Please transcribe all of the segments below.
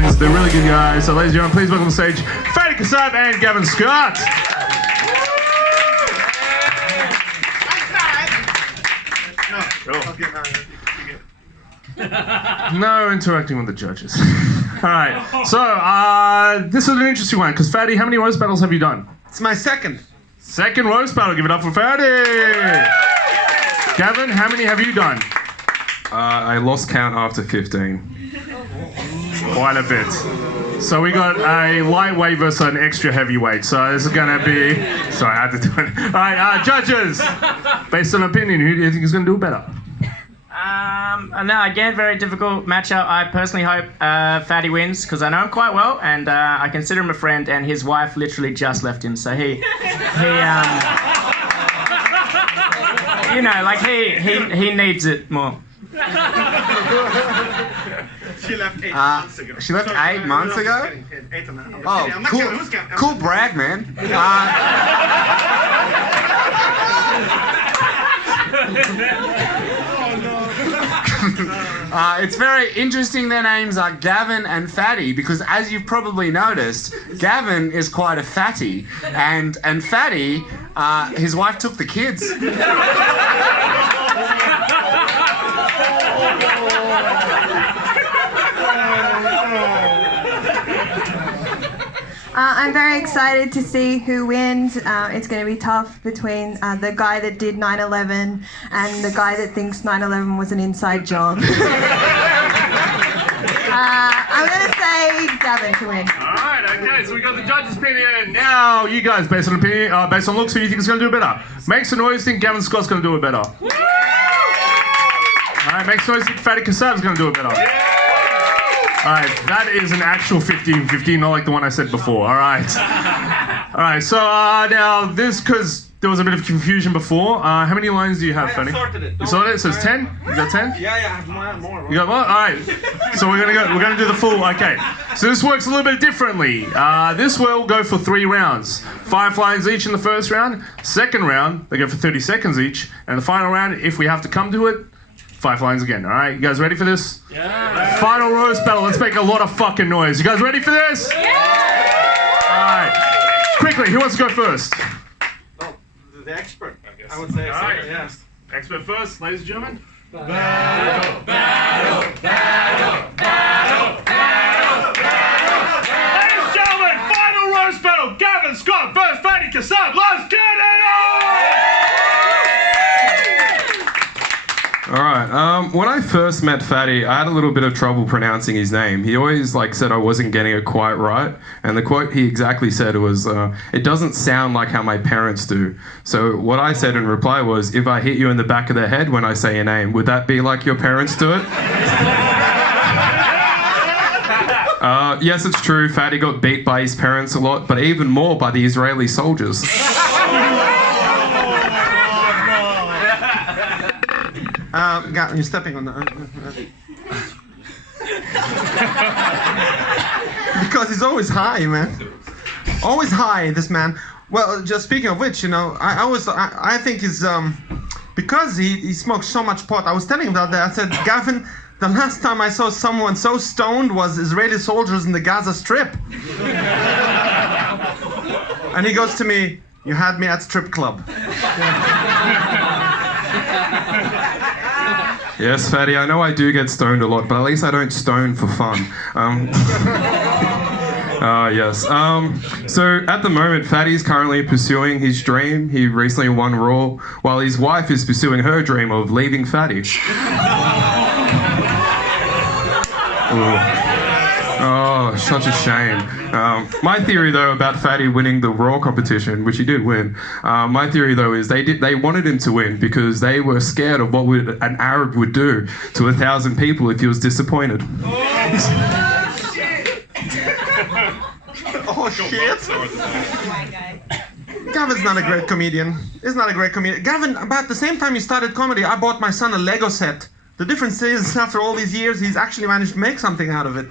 friends. They're really good guys. So ladies and gentlemen, please welcome on stage Fady Kassab and Gavin Scott. No interacting with the judges. Alright, so this is an interesting one because Fady, how many roast battles have you done? It's my second. Second roast battle, give it up for Fady! Gavin, how many have you done? I lost count after 15. Quite a bit. So we got a lightweight versus an extra heavyweight. So this is gonna be... Sorry, I had to do it. Alright, judges! Based on opinion, who do you think is gonna do better? No, again, very difficult matchup. I personally hope Fady wins because I know him quite well and I consider him a friend. And his wife literally just left him, so he you know, like he needs it more. She left 8 months ago. She left 8 months ago? 8.5. Oh, cool brag, man. It's very interesting their names are Gavin and Fady because as you've probably noticed, Gavin is quite a fatty and Fady, his wife took the kids. I'm very excited to see who wins. It's going to be tough between the guy that did 9/11 and the guy that thinks 9/11 was an inside job. I'm going to say Gavin to win. Alright, okay, so we got the judges' opinion. Now, you guys, based on opinion, based on looks, who do you think is going to do it better? Make some noise, think Gavin Scott's going to do it better. Alright, make some noise, think Fady Kassab's going to do it better. Alright, that is an actual 15-15, not like the one I said before. Alright. Alright, so now this, because there was a bit of confusion before. How many lines do you have, Fady? I sorted it. You sorted it? So it's 10? You got 10? Yeah, I have more. You got more? Alright. So we're gonna do the full, okay. So this works a little bit differently. This will go for 3 rounds. 5 lines each in the first round. Second round, they go for 30 seconds each. And the final round, if we have to come to it, 5 lines again, alright? You guys ready for this? Yeah! Final roast battle, let's make a lot of fucking noise. You guys ready for this? Yeah! Alright. Quickly, who wants to go first? Oh, the expert, I would say. Alright, yes. Expert first, ladies and gentlemen. Battle, battle, battle, battle, battle, battle, battle. Ladies and gentlemen, final roast battle. Gavin Scott versus Fady Kassab. Let's get it on! Alright, when I first met Fady, I had a little bit of trouble pronouncing his name. He always said I wasn't getting it quite right, and the quote he exactly said was, it doesn't sound like how my parents do. So what I said in reply was, if I hit you in the back of the head when I say your name, would that be like your parents do it? Yes, it's true, Fady got beat by his parents a lot, but even more by the Israeli soldiers. Gavin, you're stepping on the... Because he's always high, man. Always high, this man. Well, just speaking of which, you know, I think he's... because he smokes so much pot, I was telling him about that. I said, Gavin, the last time I saw someone so stoned was Israeli soldiers in the Gaza Strip. And he goes to me, you had me at strip club. Yes, Fady, I know I do get stoned a lot, but at least I don't stone for fun. Yes. So at the moment, Fady's currently pursuing his dream. He recently won Raw, while his wife is pursuing her dream of leaving Fady. Oh, such a shame. My theory, though, about Fady winning the Raw competition, which he did win, my theory, though, is they wanted him to win because they were scared of what an Arab would do to 1,000 people if he was disappointed. Oh, shit. Gavin's not a great comedian. He's not a great comedian. Gavin, about the same time he started comedy, I bought my son a Lego set. The difference is, after all these years, he's actually managed to make something out of it.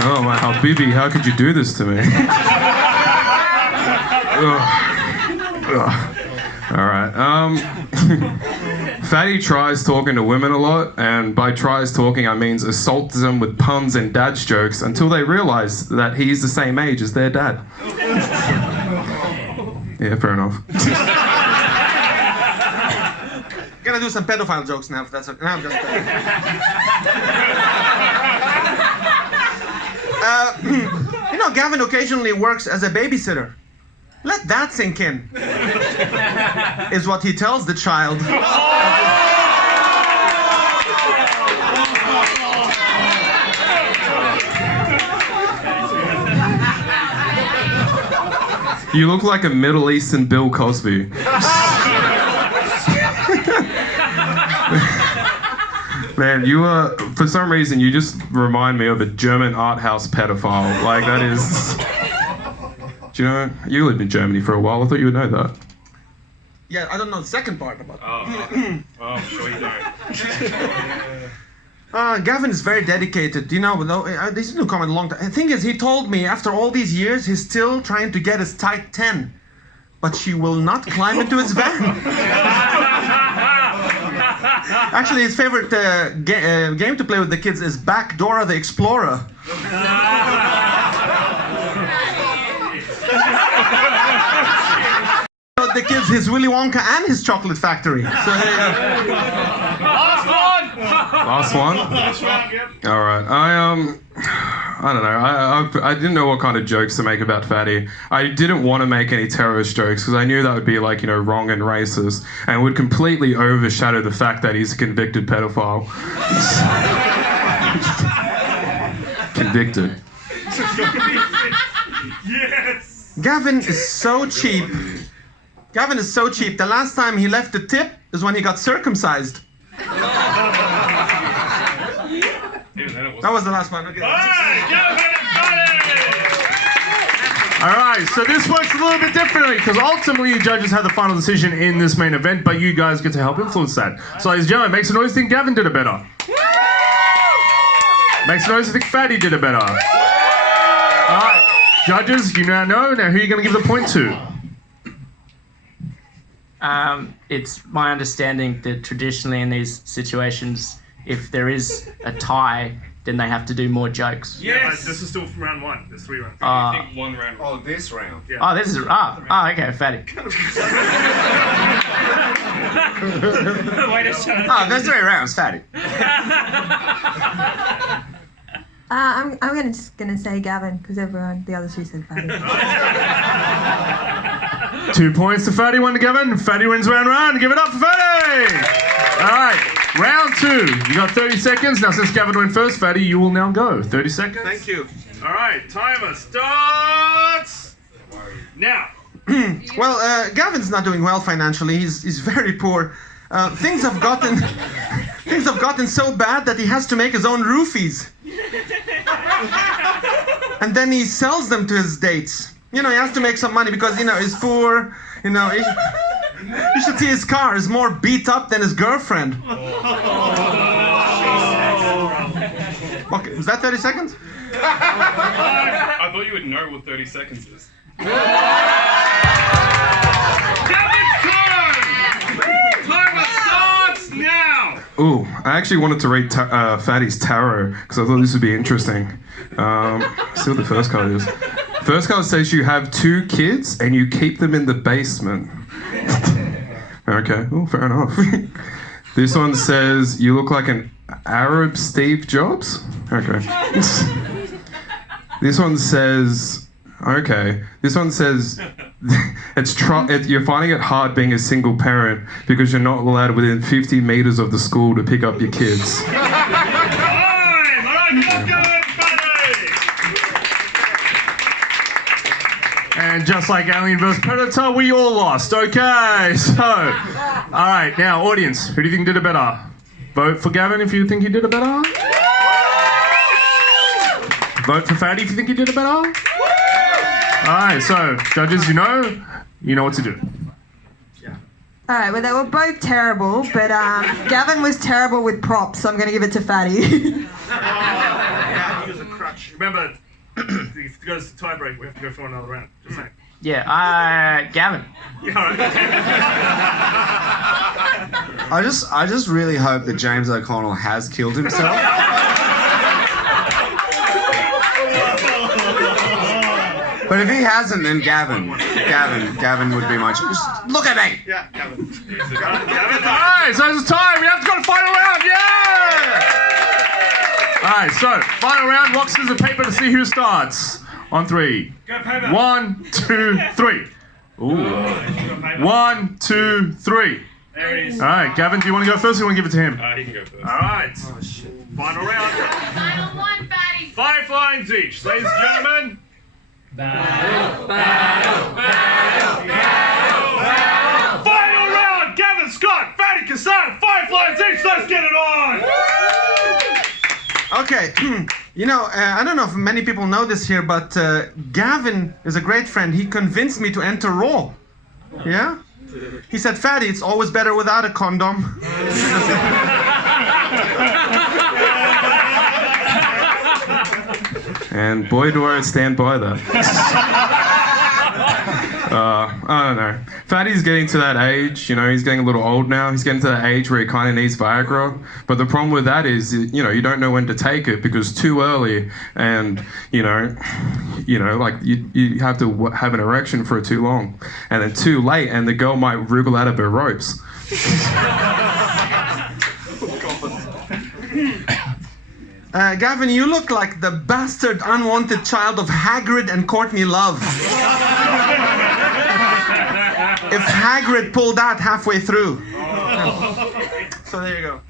Oh my Habibi, how could you do this to me? All right. Fady tries talking to women a lot, and by tries talking, I mean assaults them with puns and dad's jokes until they realize that he's the same age as their dad. Yeah, fair enough. Gonna do some pedophile jokes now, if that's okay. No, I'm just you know, Gavin occasionally works as a babysitter. Let that sink in, is what he tells the child. You look like a Middle Eastern Bill Cosby. Man, you for some reason, you just remind me of a German art house pedophile. Like, that is... Do you know, you lived in Germany for a while. I thought you would know that. Yeah, I don't know the second part about that. Oh, I'm sure you don't. Gavin is very dedicated. You know, this is no comment a long time. The thing is, he told me after all these years, he's still trying to get his tight 10. But she will not climb into his van. Actually, his favorite game to play with the kids is Backdoor the Explorer. The kids, his Willy Wonka and his chocolate factory. So, Last one? All right. I don't know. I didn't know what kind of jokes to make about Fady. I didn't want to make any terrorist jokes because I knew that would be, like, you know, wrong and racist and would completely overshadow the fact that he's a convicted pedophile. Convicted. Yes! Gavin is so cheap. Gavin is so cheap. The last time he left a tip is when he got circumcised. That was the last one. Okay. All right, so this works a little bit differently because ultimately the judges have the final decision in this main event, but you guys get to help influence that. So, ladies and gentlemen, make some noise. Think Gavin did it better. Make some noise. Think Fady did it better. All right, judges, you now know. Now, who are you going to give the point to? It's my understanding that traditionally in these situations, if there is a tie, then they have to do more jokes. Yes! Yeah, this is still from round one. There's 3 rounds. I think one round. Oh, this round. Yeah. Oh, this is... okay, Fady. Wait a second. Oh, there's 3 rounds, Fady. I'm just gonna say Gavin because the other two said Fady. 2 points to Fady, 1 to Gavin. Fady wins round 1. Give it up for Fady! All right, round 2. You got 30 seconds. Now, since Gavin went first, Fady, you will now go. 30 seconds. Thank you. All right, timer starts now. Well, Gavin's not doing well financially. He's very poor. Things have gotten so bad that he has to make his own roofies. And then he sells them to his dates. You know, he has to make some money because, you know, he's poor. You know, you should see his car is more beat up than his girlfriend. Okay, is that 30 seconds? I thought you would know what 30 seconds is. Ooh, I actually wanted to read Fady's tarot because I thought this would be interesting. See what the first card is. First card says you have 2 kids and you keep them in the basement. Okay, well, fair enough. This one says you look like an Arab Steve Jobs. Okay. This one says... Okay. This one says you're finding it hard being a single parent because you're not allowed within 50 meters of the school to pick up your kids. And just like Alien vs Predator, we all lost. Okay, so... All right, now, audience, who do you think did it better? Vote for Gavin if you think he did it better. Vote for Fady if you think he did it better. Alright, so, judges, you know what to do. Alright, well, they were both terrible, but Gavin was terrible with props, so I'm going to give it to Fady. Yeah, he was a crutch. Remember, if it goes to tie break, we have to go for another round. Just saying. Yeah, Gavin. I just really hope that James O'Connell has killed himself. But if he hasn't, then Gavin would be my choice. Just look at me. Alright, so it's time. We have to go to the final round. Yeah! Alright, so final round. Rock, scissors, paper to see who starts. On 3. 1, 2, 3. Ooh. 1, 2, 3. There it is. Alright, Gavin, do you want to go first or you want to give it to him? He can go first. Alright. Final round. Final one, Fady. 5 lines each. Ladies and gentlemen. Final round. Gavin, Scott, Fady Kassab. 5 lines each. Let's get it on. Okay, you know, I don't know if many people know this here, but Gavin is a great friend. He convinced me to enter Raw. Yeah? He said, Fady, it's always better without a condom. And boy, do I stand by that. I don't know. Fady's getting to that age, you know, he's getting a little old now. He's getting to that age where he kind of needs Viagra. But the problem with that is, you know, you don't know when to take it because too early and, you know, like you have to have an erection for too long. And then too late and the girl might wriggle out of her ropes. Gavin, you look like the bastard unwanted child of Hagrid and Courtney Love. If Hagrid pulled out halfway through. So there you go.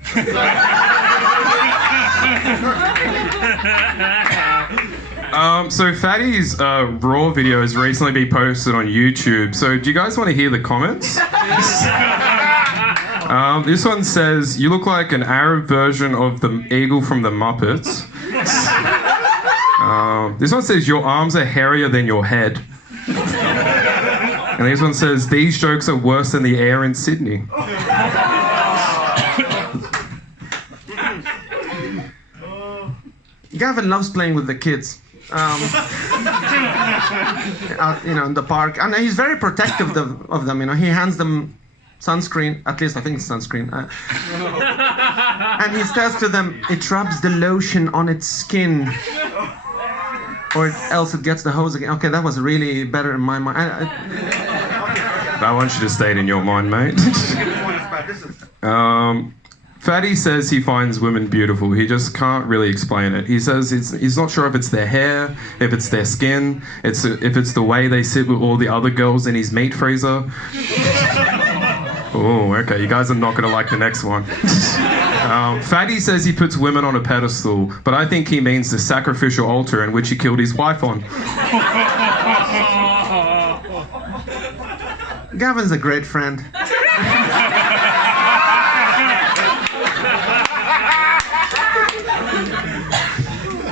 So Fady's Raw video has recently been posted on YouTube. So do you guys want to hear the comments? This one says, you look like an Arab version of the eagle from the Muppets. This one says, your arms are hairier than your head. And this one says, these jokes are worse than the air in Sydney. Gavin loves playing with the kids. Out, you know, in the park. And he's very protective of them, you know. He hands them sunscreen, at least I think it's sunscreen. And he says to them, it rubs the lotion on its skin. Or else it gets the hose again. Okay, that was really better in my mind. That one should have stayed in your mind, mate. Fady says he finds women beautiful. He just can't really explain it. He says he's not sure if it's their hair, if it's their skin, if it's the way they sit with all the other girls in his meat freezer. Oh, okay. You guys are not going to like the next one. Fady says he puts women on a pedestal, but I think he means the sacrificial altar in which he killed his wife on. Gavin's a great friend.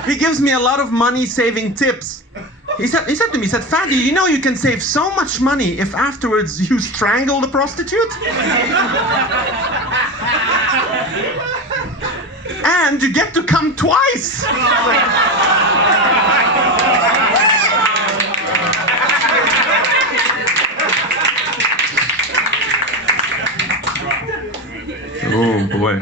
He gives me a lot of money-saving tips. He said to me, Fady, you know you can save so much money if afterwards you strangle the prostitute? And you get to come twice! Oh, boy.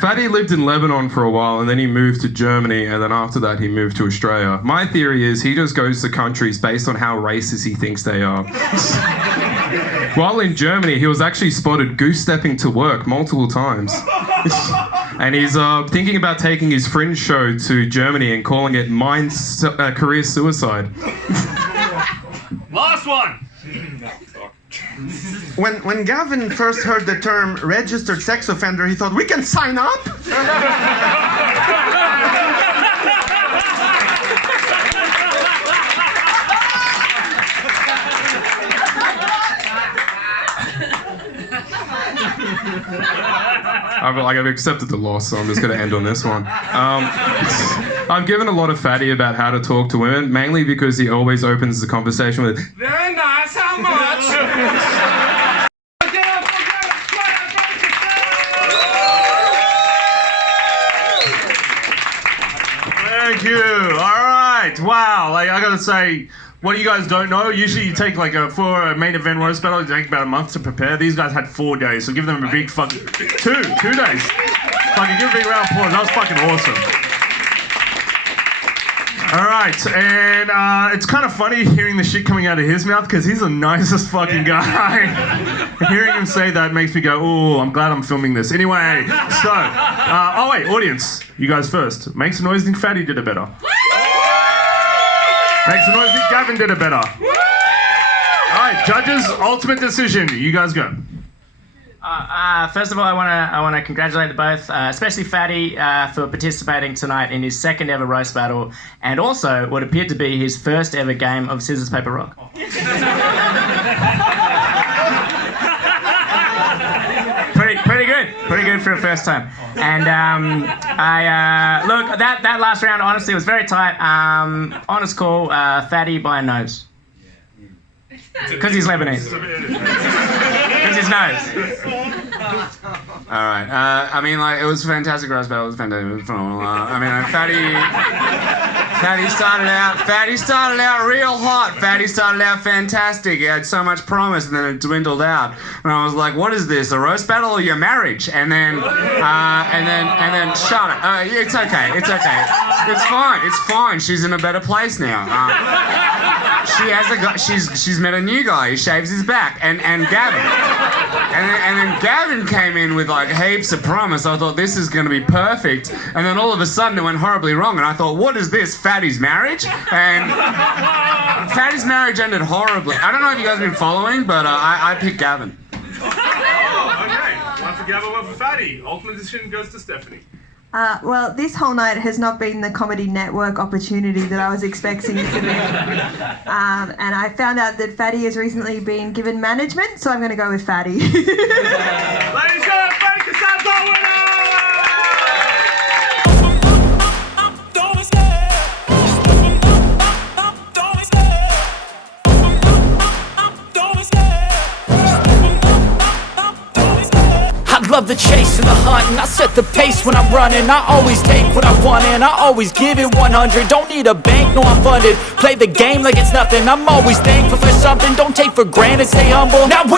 Fady lived in Lebanon for a while and then he moved to Germany and then after that he moved to Australia. My theory is he just goes to countries based on how racist he thinks they are. While in Germany, he was actually spotted goose-stepping to work multiple times. And he's thinking about taking his fringe show to Germany and calling it career suicide. Last one. When Gavin first heard the term registered sex offender, he thought, we can sign up? I've accepted the loss, so I'm just going to end on this one. I've given a lot of Fady about how to talk to women, mainly because he always opens the conversation with, very nice, how much? Thank you. All right. right. Wow. Like, I gotta say, what you guys don't know, usually you take for a main event roast battle, you take about a month to prepare. These guys had 4 days, so give them a big fucking... 2 days. Fucking give a big round of applause. That was fucking awesome. All right, and it's kind of funny hearing the shit coming out of his mouth because he's the nicest fucking guy. Hearing him say that makes me go, oh, I'm glad I'm filming this. Anyway, so, oh wait, audience, you guys first. Make some noise, think Fady did it better. Make some noise, think Gavin did it better. All right, judges, ultimate decision. You guys go. First of all, I want to congratulate the both, especially Fady, for participating tonight in his second ever roast battle, and also what appeared to be his first ever game of scissors paper rock. Pretty good for a first time. And look, that last round honestly was very tight. Honest call, Fady by a nose. Because he's Lebanese. Because his nose. All right. I mean, like, it was a fantastic roast battle. It was fantastic. It was phenomenal. I mean, Fady started out real hot. Fady started out fantastic. He had so much promise, and then it dwindled out. And I was like, "What is this? A roast battle or your marriage?" And then, shut it. It's okay. It's okay. It's fine. It's fine. She's in a better place now. She has a guy. She's met a new guy. He shaves his back, and Gavin, and then Gavin came in with like heaps of promise. I thought this is going to be perfect, and then all of a sudden it went horribly wrong. And I thought, what is this? Fady's marriage? And Fady's marriage ended horribly. I don't know if you guys have been following, but I picked Gavin. Oh, okay. One for Gavin, one for Fady. Ultimate decision goes to Stephanie. Well, this whole night has not been the Comedy Network opportunity that I was expecting it to be. And I found out that Fady has recently been given management, so I'm going to go with Fady. Ladies and gentlemen, Fady Kassab, the winner! I love the chase and the hunt, and I set the pace when I'm running. I always take what I want and I always give it 100. Don't need a bank, no, I'm funded. Play the game like it's nothing. I'm always thankful for something. Don't take for granted, stay humble. Now